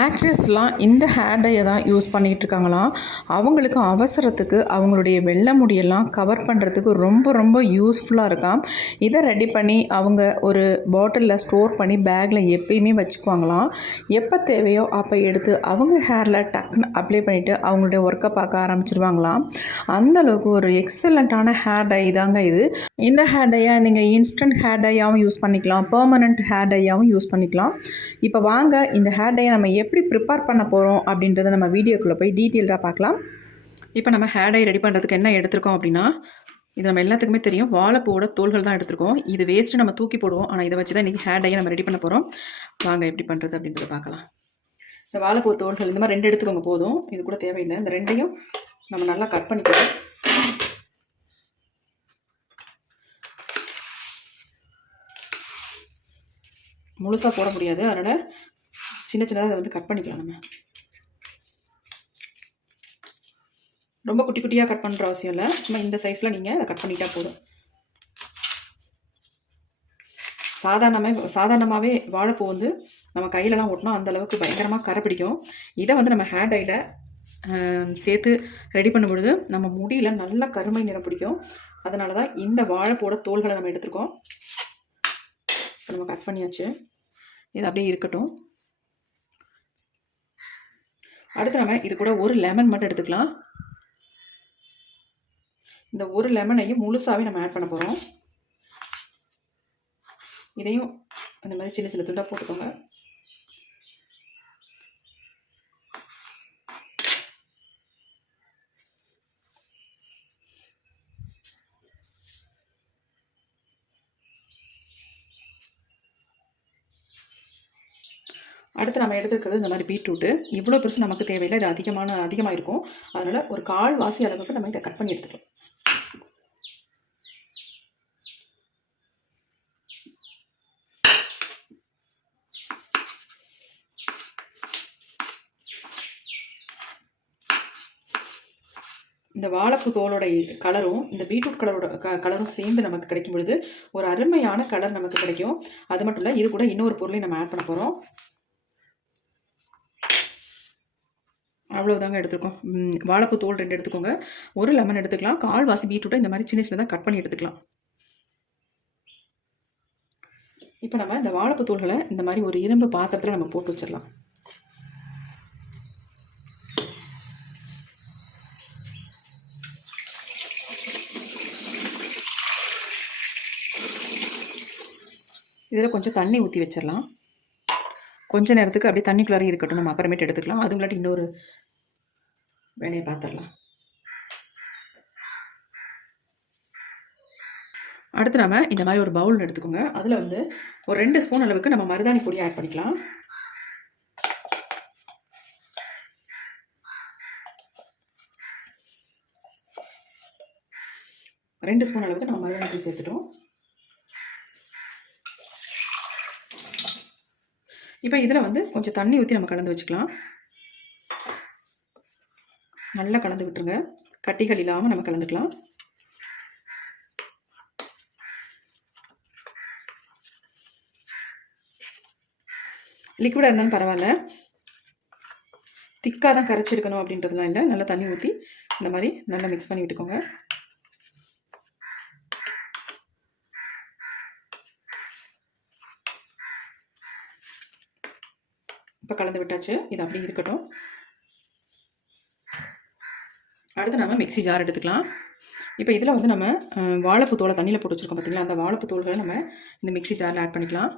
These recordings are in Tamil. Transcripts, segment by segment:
ஆக்ட்ரஸ்லாம் இந்த ஹேர் டையை தான் யூஸ் பண்ணிகிட்டு இருக்காங்களாம் அவங்களுக்கு அவசரத்துக்கு அவங்களுடைய வெள்ளை முடியெல்லாம் கவர் பண்ணுறதுக்கு ரொம்ப ரொம்ப யூஸ்ஃபுல்லாக இருக்காம். இதை ரெடி பண்ணி அவங்க ஒரு பாட்டிலில் ஸ்டோர் பண்ணி பேக்கில் எப்பயுமே வச்சுக்குவாங்களாம். எப்போ தேவையோ அப்போ எடுத்து அவங்க ஹேரில் டக்குன்னு அப்ளை பண்ணிவிட்டு அவங்களுடைய ஒர்க்கை பார்க்க ஆரம்பிச்சிருவாங்களாம். அந்தளவுக்கு ஒரு எக்ஸலண்ட்டான ஹேர் டை தாங்க இது. இந்த ஹேர் டையை நீங்கள் இன்ஸ்டன்ட் ஹேர் டையாகவும் யூஸ் பண்ணிக்கலாம். பெர்மனண்ட் ஹேர் டையாகவும் யூஸ் பண்ணிக்கலாம். இப்போ வாங்க இந்த ஹேர் டையை நம்ம எப்படி ப்ரிப்பேர் பண்ண போகிறோம் அப்படின்றத நம்ம வீடியோக்குள்ளே போய் டீட்டெயிலாக பார்க்கலாம். இப்போ நம்ம ஹேர் டை ரெடி பண்ணுறதுக்கு என்ன எடுத்திருக்கோம் அப்படின்னா இது நம்ம எல்லாத்துக்குமே தெரியும். வாழைப்பூவோட தோள்கள் தான் எடுத்திருக்கோம். இது வேஸ்ட்டு நம்ம தூக்கி போடுவோம். ஆனால் இதை வச்சு தான் இன்றைக்கி ஹேர் டையை நம்ம ரெடி பண்ண போகிறோம் வாங்க எப்படி பண்ணுறது அப்படின்றத பார்க்கலாம். இந்த வாழைப்பூ தோள்கள் இந்த மாதிரி ரெண்டு எடுத்துக்கோங்க போதும். இது கூட தேவையில்லை. இந்த ரெண்டையும் நம்ம நல்லா கட் பண்ணிக்கலாம் முழுசாக போட முடியாது. அதனால் சின்ன சின்னதாக அதை வந்து கட் பண்ணிக்கலாம் நம்ம. ரொம்ப குட்டி குட்டியாக கட் பண்ணுற அவசியம் இல்லை. சும்மா இந்த சைஸில் நீங்கள் அதை கட் பண்ணிட்டா போதும். சாதாரணமாக சாதாரணமாகவே வாழைப்பூ வந்து நம்ம கையிலலாம் ஓட்டினா அந்த அளவுக்கு பயங்கரமாக கரை பிடிக்கும். இதை வந்து நம்ம ஹேர் டையில் சேர்த்து ரெடி பண்ணும் பொழுது நம்ம முடியில் நல்ல கருமை நிறம் பிடிக்கும். அதனால தான் இந்த வாழைப்பூட தோள்களை நம்ம எடுத்துருக்கோம். இப்போ நம்ம கட் பண்ணியாச்சு. இது அப்படியே இருக்கட்டும். அடுத்து நம்ம இது கூட ஒரு லெமன் மட்டும் எடுத்துக்கலாம். இந்த ஒரு லெமனையும் முழுசாகவே நம்ம ஆட் பண்ண போகிறோம் இதையும் அந்த மாதிரி சின்ன சின்ன துண்டாக போட்டுக்கோங்க. அடுத்து நம்ம எடுத்துக்கிறது இந்த மாதிரி பீட்ரூட்டு. இவ்வளோ பெருசு நமக்கு தேவையில்லை. இது அதிகமான அதிகமாக இருக்கும். அதனால் ஒரு கால் வாசி அளவுக்கு நம்ம இதை கட் பண்ணி எடுத்துக்கலாம். இந்த வாழைப்பூ தோலோட கலரும் இந்த பீட்ரூட் கலரோட க கலரும் சேர்ந்து நமக்கு கிடைக்கும் பொழுது ஒரு அருமையான கலர் நமக்கு கிடைக்கும். அது மட்டும் இல்லை இது கூட இன்னொரு பொருளையும் நம்ம ஆட் பண்ண போகிறோம் அவ்வளோதாங்க எடுத்துருக்கோம். வாழைப்பூ தோல் ரெண்டு எடுத்துக்கோங்க. ஒரு லெமன் எடுத்துக்கலாம். கால் வாசி பீட்ரூட்டை இந்த மாதிரி சின்ன சின்னதாக கட் பண்ணி எடுத்துக்கலாம். இப்போ நம்ம இந்த வாழைப்பூ தோல்களை இந்த மாதிரி ஒரு இரும்பு பாத்திரத்தில் நம்ம போட்டு வச்சிடலாம். இதில் கொஞ்சம் தண்ணி ஊற்றி வச்சிடலாம். கொஞ்ச நேரத்துக்கு அப்படியே தண்ணிக்குள்ளாரே இருக்கட்டும். நம்ம அப்புறமேட்டு எடுத்துக்கலாம். அதுங்களாட்டி இன்னொரு வேலையை பார்த்துடலாம். அடுத்து நம்ம இந்த மாதிரி ஒரு பவுல் எடுத்துக்கோங்க. அதில் வந்து ஒரு ரெண்டு ஸ்பூன் அளவுக்கு நம்ம மருதாணி பொடி ஆட் பண்ணிக்கலாம். ரெண்டு ஸ்பூன் அளவுக்கு நம்ம மருதாணி பொடி சேர்த்துட்டோம். இப்போ இதில் வந்து கொஞ்சம் தண்ணி ஊற்றி நம்ம கலந்து வச்சுக்கலாம். நல்லா கலந்து விட்டுருங்க. கட்டிகள் இல்லாமல் நம்ம கலந்துக்கலாம். லிக்விடாக இருந்தாலும் பரவாயில்ல. திக்காக தான் கரைச்சி எடுக்கணும் அப்படின்றதுலாம் இல்லை. நல்லா தண்ணி ஊற்றி இந்த மாதிரி நல்லா மிக்ஸ் பண்ணி விட்டுக்கோங்க. இப்போ கலந்து விட்டாச்சு. இது அப்படியே இருக்கட்டும். அடுத்து நம்ம மிக்ஸி ஜார் எடுத்துக்கலாம். இப்போ இதில் வந்து நம்ம அஹ், வாழைப்பூ தோலை தண்ணியில் போட்டு வச்சுருக்கோம் பார்த்தீங்களா அந்த வாழைப்பூ தோல்களை நம்ம இந்த மிக்ஸி ஜாரில் ஆட் பண்ணிக்கலாம்.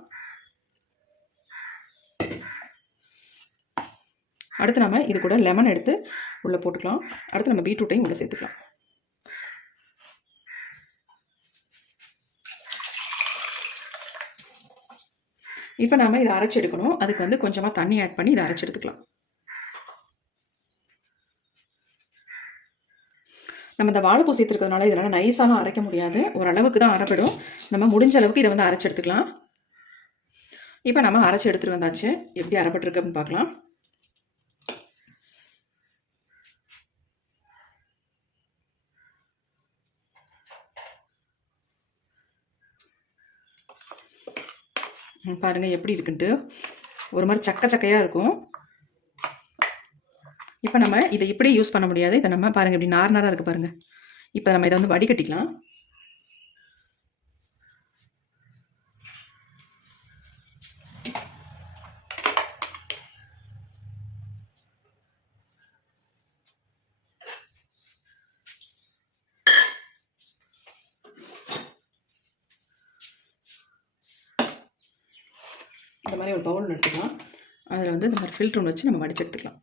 அடுத்து நம்ம இது கூட லெமன் எடுத்து உள்ளே போட்டுக்கலாம். அடுத்து நம்ம பீட்ரூட்டையும் உள்ளே சேர்த்துக்கலாம். இப்போ நம்ம இதை அரைச்சி எடுக்கணும். அதுக்கு வந்து கொஞ்சமாக தண்ணி ஆட் பண்ணி இதை அரைச்சி எடுத்துக்கலாம். நம்ம இந்த வாழைப்பூ சேர்த்துருக்கிறதுனால இதனால் நைஸாலாம் அரைக்க முடியாது. ஓரளவுக்கு தான் அரைப்படும். நம்ம முடிஞ்ச அளவுக்கு இதை வந்து அரைச்சி எடுத்துக்கலாம். இப்போ நம்ம அரைச்சி எடுத்துகிட்டு வந்தாச்சு. எப்படி அரைப்பட்டிருக்கு அப்படின்னு பார்க்கலாம். பாருங்கள் எப்படி இருக்குன்ட்டு. ஒரு மாதிரி சக்க சக்கையாக இருக்கும். இப்போ நம்ம இதை இப்படி யூஸ் பண்ண முடியாது. இதை நம்ம பாருங்கள் இப்படி நார் நாராக இருக்குது பாருங்கள் இப்போ நம்ம இதை வந்து வடிகட்டிக்கலாம். இந்த மாதிரி ஒரு பவுல் எடுத்துக்கலாம். அதில் வந்து இந்த மாதிரி ஃபில்டர் ஒன்று வச்சு நம்ம வடிச்சு எடுத்துக்கலாம்.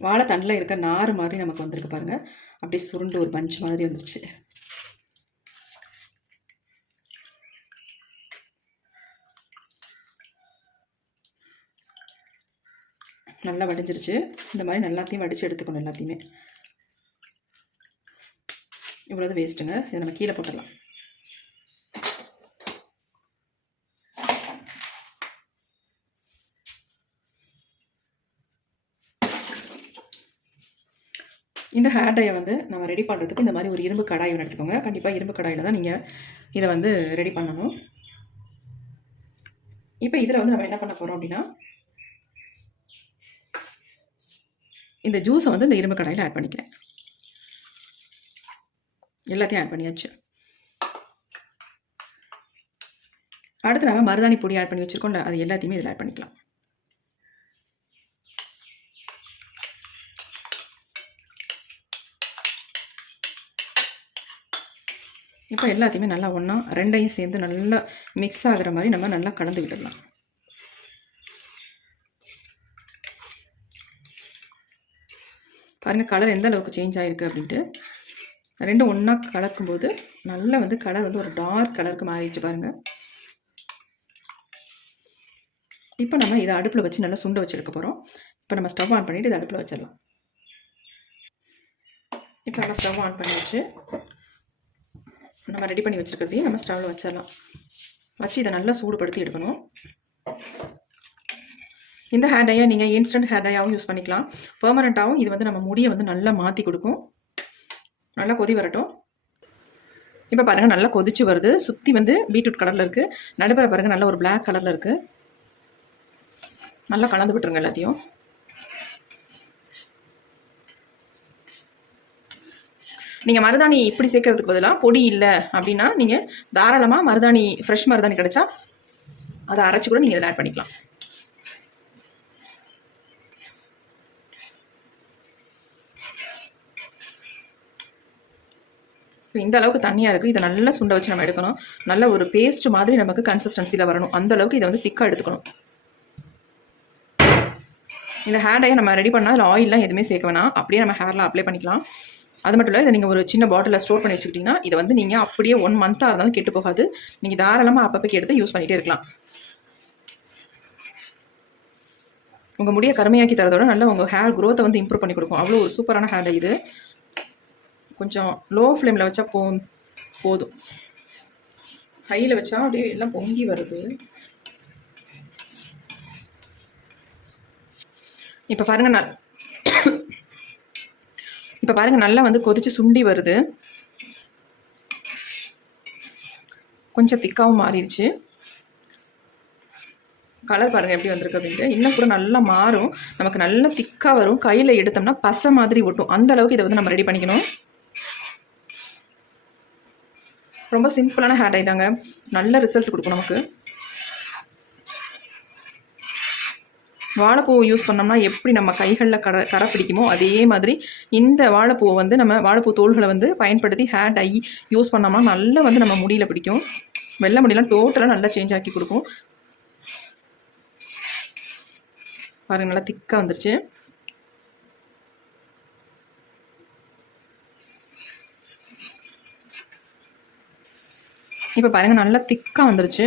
வாழைத்தண்டில் இருக்க நார் மாதிரி நமக்கு வந்திருக்கு பாருங்கள் அப்படியே சுருண்டு ஒரு பஞ்ச் மாதிரி வந்துருச்சு. நல்லா வடிஞ்சிருச்சு. இந்த மாதிரி எல்லாத்தையும் வடித்து எடுத்துக்கணும் எல்லாத்தையுமே. இவ்வளோது வேஸ்ட்டுங்க இதை நம்ம கீழே போட்டுடலாம். இந்த ஹேர் டையை வந்து நம்ம ரெடி பண்ணுறதுக்கு இந்த மாதிரி ஒரு இரும்பு கடாய் ஒன்று எடுத்துக்கோங்க. கண்டிப்பாக இரும்பு கடாயில் தான் நீங்கள் இதை வந்து ரெடி பண்ணணும். இப்போ இதில் வந்து நம்ம என்ன பண்ண போகிறோம் அப்படின்னா இந்த ஜூஸை வந்து இந்த இரும்பு கடாயில் ஆட் பண்ணிக்கிறேன். எல்லாத்தையும் ஆட் பண்ணியாச்சு. அடுத்து நம்ம மருதாணி பொடி ஆட் பண்ணி வச்சுருக்கோம்ல அது எல்லாத்தையுமே இதில் ஆட் பண்ணிக்கலாம். இப்போ எல்லாத்தையுமே நல்லா ஒன்றா ரெண்டையும் சேர்ந்து நல்லா மிக்ஸ் ஆகிற மாதிரி நம்ம நல்லா கலந்து விட்டுடலாம் பாருங்கள் கலர் எந்த அளவுக்கு சேஞ்ச் ஆகிருக்கு அப்படின்ட்டு. ரெண்டும் ஒன்றா கலக்கும்போது நல்லா வந்து கலர் வந்து ஒரு டார்க் கலருக்கு மாறிடுச்சு பாருங்கள் இப்போ நம்ம இதை அடுப்பில் வச்சு நல்லா சுண்டை வச்சுருக்க போகிறோம் இப்போ நம்ம ஸ்டவ் ஆன் பண்ணிவிட்டு இதை அடுப்பில் வச்சிடலாம். இப்போ நம்ம ஸ்டவ் ஆன் பண்ணி வச்சு நம்ம ரெடி பண்ணி வச்சுருக்கிறதையும் நம்ம ஸ்டவ்வில் வச்சிடலாம். வச்சு இதை நல்லா சூடுபடுத்தி எடுக்கணும். இந்த ஹேர் டையை நீங்கள் இன்ஸ்டன்ட் ஹேர் டையாகவும் யூஸ் பண்ணிக்கலாம். பெர்மனண்ட்டாகவும் இது வந்து நம்ம முடியை வந்து நல்லா மாற்றி கொடுக்கும். நல்லா கொதி வரட்டும். இப்போ பாருங்கள் நல்லா கொதிச்சு வருது. சுற்றி வந்து பீட்ரூட் கலரில் இருக்குது நடுப்புற பாருங்கள் நல்ல ஒரு பிளாக் கலரில் இருக்குது நல்லா கலந்து விட்டுருங்க எல்லாத்தையும். நீங்கள் மருதாணி இப்படி சேர்க்கறதுக்கு பதிலாக பொடி இல்லை அப்படின்னா நீங்கள் தாராளமாக மருதாணி ஃப்ரெஷ் மருதாணி கிடச்சா அதை அரைச்சி கூட நீங்கள் இதில் ஆட் பண்ணிக்கலாம். இப்போ இந்த அளவுக்கு தண்ணியாக இருக்குது இதை நல்லா சுண்டை வச்சு நம்ம எடுக்கணும். நல்ல ஒரு பேஸ்ட் மாதிரி நமக்கு கன்சிஸ்டன்சியில் வரணும். அந்த அளவுக்கு இதை வந்து திக்காக எடுத்துக்கணும். இந்த ஹேர் டையை நம்ம ரெடி பண்ணால் அதில் ஆயிலெலாம் எதுவுமே சேர்க்க வேணாம். அப்படியே நம்ம ஹேரில் அப்ளை பண்ணிக்கலாம். அது மட்டும் இல்லை இதை நீங்கள் ஒரு சின்ன பாட்டிலில் ஸ்டோர் பண்ணி வச்சுக்கிட்டிங்கன்னா இதை வந்து நீங்கள் அப்படியே ஒன் மந்த்தாக இருந்தாலும் கெட்டு போகாது. நீங்கள் தாராளமாக அப்பப்போ எடுத்து யூஸ் பண்ணிகிட்டே இருக்கலாம். உங்கள் முடியை கருமையாக்கி தரதோட நல்லா உங்கள் ஹேர் க்ரோத்தை வந்து இம்ப்ரூவ் பண்ணி கொடுக்கும். அவ்வளோ ஒரு சூப்பரான ஹேர் இது. கொஞ்சம் லோ ஃப்ளேமில் வச்சா போ போதும். ஹையில் வச்சா அப்படியே எல்லாம் பொங்கி வருது. இப்போ பாருங்கள் நான் இப்போ பாருங்கள் நல்லா வந்து கொதிச்சு சுண்டி வருது. கொஞ்சம் திக்காகவும் மாறிடுச்சு. கலர் பாருங்கள் எப்படி வந்திருக்கு அப்படின்ட்டு. இன்னும் கூட நல்லா மாறும். நமக்கு நல்லா திக்காக வரும். கையில் எடுத்தோம்னா பசை மாதிரி ஒட்டும். அந்த அளவுக்கு இதை வந்து நம்ம ரெடி பண்ணிக்கணும். ரொம்ப சிம்பிளான ஹேர் டை தாங்க. நல்ல ரிசல்ட் கொடுக்கும் நமக்கு. வாழைப்பூவை யூஸ் பண்ணோம்னா எப்படி நம்ம கைகளில் கரை கரை பிடிக்குமோ அதே மாதிரி இந்த வாழைப்பூவை வந்து நம்ம வாழைப்பூ தோள்களை வந்து பயன்படுத்தி ஹேர் டை யூஸ் பண்ணோம்னா நல்லா வந்து நம்ம முடியில் பிடிக்கும். வெள்ளை முடியெலாம் டோட்டலாக நல்லா சேஞ்ச் ஆக்கி கொடுக்கும். பாருங்க நல்லா திக்காக வந்துருச்சு. இப்போ பாருங்கள் நல்லா திக்காக வந்துருச்சு.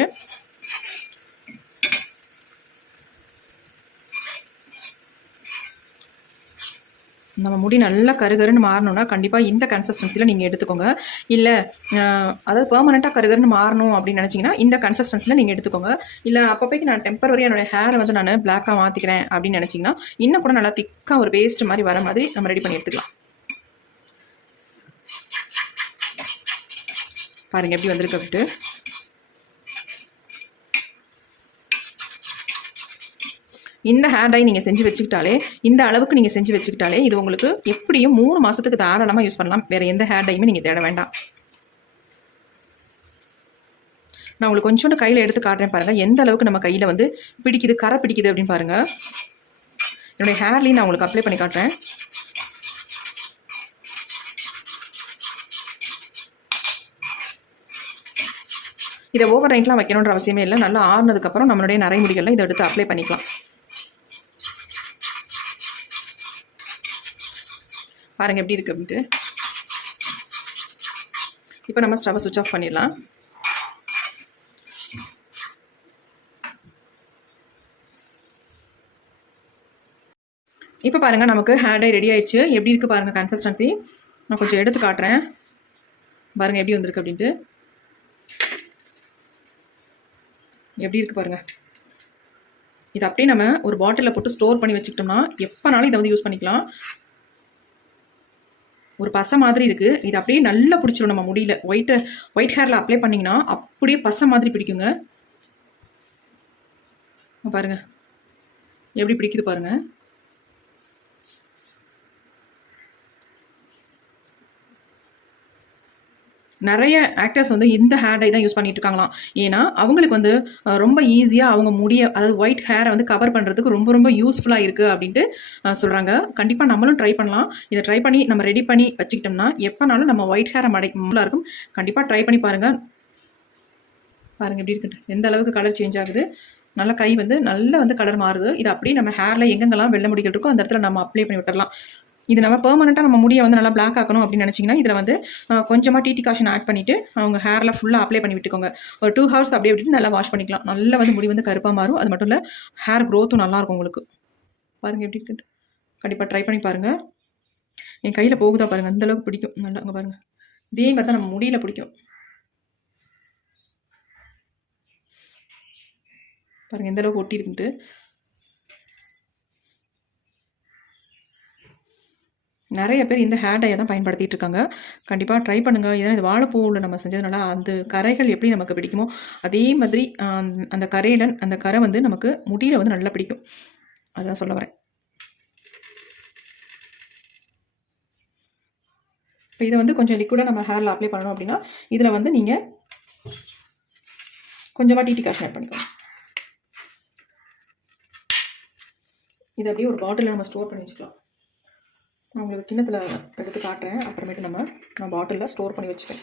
நம்ம முடி நல்லா கருகருன்னு மாறணும்னா கண்டிப்பாக இந்த கன்சிஸ்டன்சியில் நீங்கள் எடுத்துக்கோங்க. இல்லை அதாவது பெர்மனெண்ட்டாக கருகருன்னு மாறணும் அப்படின்னு நினச்சிங்கன்னா இந்த கன்சிஸ்டன்சியில் நீங்கள் எடுத்துக்கோங்க. இல்லை அப்பப்போக்கு நான் டெம்பரவரியாக என்னோடய ஹேரை வந்து நான் பிளாக்காக மாற்றிக்கிறேன் அப்படின்னு நினச்சிங்கன்னா இன்னும் கூட நல்லா திக்காக ஒரு பேஸ்ட் மாதிரி வர மாதிரி நம்ம ரெடி பண்ணி எடுத்துக்கலாம். பாருங்கள் எப்படி வந்திருக்கு அப்படின்ட்டு. இந்த ஹேர் டை நீங்கள் செஞ்சு வச்சுக்கிட்டாலே இந்த அளவுக்கு நீங்கள் செஞ்சு வச்சுக்கிட்டாலே இது உங்களுக்கு எப்படியும் மூணு மாதத்துக்கு தாராளமாக யூஸ் பண்ணலாம். வேறு எந்த ஹேர் டையுமே நீங்கள் தேட வேண்டாம். நான் உங்களுக்கு கொஞ்சோண்டு கையில் எடுத்து காட்டுறேன் பாருங்கள் எந்த அளவுக்கு நம்ம கையில் வந்து பிடிக்குது கரை பிடிக்குது அப்படின்னு பாருங்கள் என்னுடைய ஹேர்லையும் நான் உங்களுக்கு அப்ளை பண்ணி காட்டுறேன். இதை ஓவர் நைட்லாம் வைக்கணுன்ற அவசியமே இல்லை. நல்லா ஆறுனதுக்கப்புறம் நம்மளுடைய நரைமுடிகளில் இதை எடுத்து அப்ளை பண்ணிக்கலாம். பாருங்கள் எப்படி இருக்கு அப்படின்ட்டு. இப்போ நம்ம ஸ்டவ்வை சுவிச் ஆஃப் பண்ணிடலாம். இப்போ பாருங்கள் நமக்கு ஹேர் டை ரெடி ஆயிடுச்சு. எப்படி இருக்குது பாருங்கள் கன்சிஸ்டன்சி நான் கொஞ்சம் எடுத்து காட்டுறேன். பாருங்கள் எப்படி வந்திருக்கு அப்படின்ட்டு. எப்படி இருக்குது பாருங்கள் இது அப்படியே நம்ம ஒரு பாட்டிலில் போட்டு ஸ்டோர் பண்ணி வச்சுக்கிட்டோம்னா எப்போனாலும் இதை வந்து யூஸ் பண்ணிக்கலாம். ஒரு பசை மாதிரி இருக்குது இது அப்படியே நல்லா பிடிச்சிரும் நம்ம முடியல. ஒயிட் ஒயிட் ஹேரில் அப்ளை பண்ணிங்கன்னா அப்படியே பசை மாதிரி பிடிக்குங்க. பாருங்கள் பாருங்க. எப்படி பிடிக்குது பாருங்கள் நிறைய ஆக்டர்ஸ் வந்து இந்த ஹேர் டை தான் யூஸ் பண்ணிட்டு இருக்காங்களாம் ஏன்னா அவங்களுக்கு வந்து ரொம்ப ஈஸியாக அவங்க முடிய அதாவது ஒயிட் ஹேரை வந்து கவர் பண்ணுறதுக்கு ரொம்ப ரொம்ப யூஸ்ஃபுல்லாக இருக்குது அப்படின்ட்டு சொல்கிறாங்க கண்டிப்பாக நம்மளும் ட்ரை பண்ணலாம். இதை ட்ரை பண்ணி நம்ம ரெடி பண்ணி வச்சுக்கிட்டோம்னா எப்போனாலும் நம்ம ஒயிட் ஹேரை மடை இருக்கும். கண்டிப்பாக ட்ரை பண்ணி பாருங்கள் பாருங்கள் எப்படி இருக்கு எந்த அளவுக்கு கலர் சேஞ்ச் ஆகுது. நல்லா கை வந்து நல்லா வந்து கலர் மாறுது. இது அப்படியே நம்ம ஹேரில் எங்கெங்கெல்லாம் வெள்ளை முடிகள் இருக்கோ அந்த இடத்துல நம்ம அப்ளை பண்ணி விட்டுறலாம் இது நம்ம பெர்மனெண்ட்டாக நம்ம முடியை வந்து நல்லா பிளாக் ஆக்கணும் அப்படின்னு நினச்சிங்கன்னா இதில் வந்து கொஞ்சமாக டிடி காஷன் ஆட் பண்ணிவிட்டு அவங்க ஹேரில் ஃபுல்லாக அப்ளை பண்ணி விட்டுக்கோங்க. ஒரு டூ ஹவர்ஸ் அப்படியே விட்டுட்டு நல்லா வாஷ் பண்ணிக்கலாம். நல்லா வந்து முடி வந்து கருப்பாக மாறும். அது மட்டும் இல்லை ஹேர் க்ரோத்தும் நல்லாயிருக்கும் உங்களுக்கு. பாருங்கள் எப்படி இருக்குன்ட்டு. கண்டிப்பாக ட்ரை பண்ணி பாருங்கள் என் கையில் போகுதா பாருங்கள் அந்தளவுக்கு பிடிக்கும். நல்லா அங்கே பாருங்கள் இதே மாதிரி தான் நம்ம முடியில் பிடிக்கும். பாருங்கள் எந்த அளவுக்கு ஒட்டி இருக்குன்ட்டு. நிறைய பேர் இந்த ஹேர் டையை தான் பயன்படுத்திட்டு இருக்காங்க. கண்டிப்பாக ட்ரை பண்ணுங்கள் ஏன்னா இது வாழைப்பூவில் நம்ம செஞ்சதுனால அந்த கரைகள் எப்படி நமக்கு பிடிக்குமோ அதே மாதிரி அந்த கரையில அந்த கரை வந்து நமக்கு முடியில் வந்து நல்லா பிடிக்கும். அதான் சொல்ல வரேன். இப்போ இதை வந்து கொஞ்சம் லிக்விடாக நம்ம ஹேரில் அப்ளை பண்ணணும் அப்படின்னா இதில் வந்து நீங்கள் கொஞ்சமாக டிடி காஷ் ஆட் பண்ணிக்கோங்க. இதை அப்படியே ஒரு பாட்டிலில் நம்ம ஸ்டோர் பண்ணி வச்சுக்கலாம். நான் உங்களுக்கு கிண்ணத்தில் எடுத்து காட்டுறேன். அப்புறமேட்டு நம்ம நான் பாட்டிலில் ஸ்டோர் பண்ணி வச்சுப்பேன்.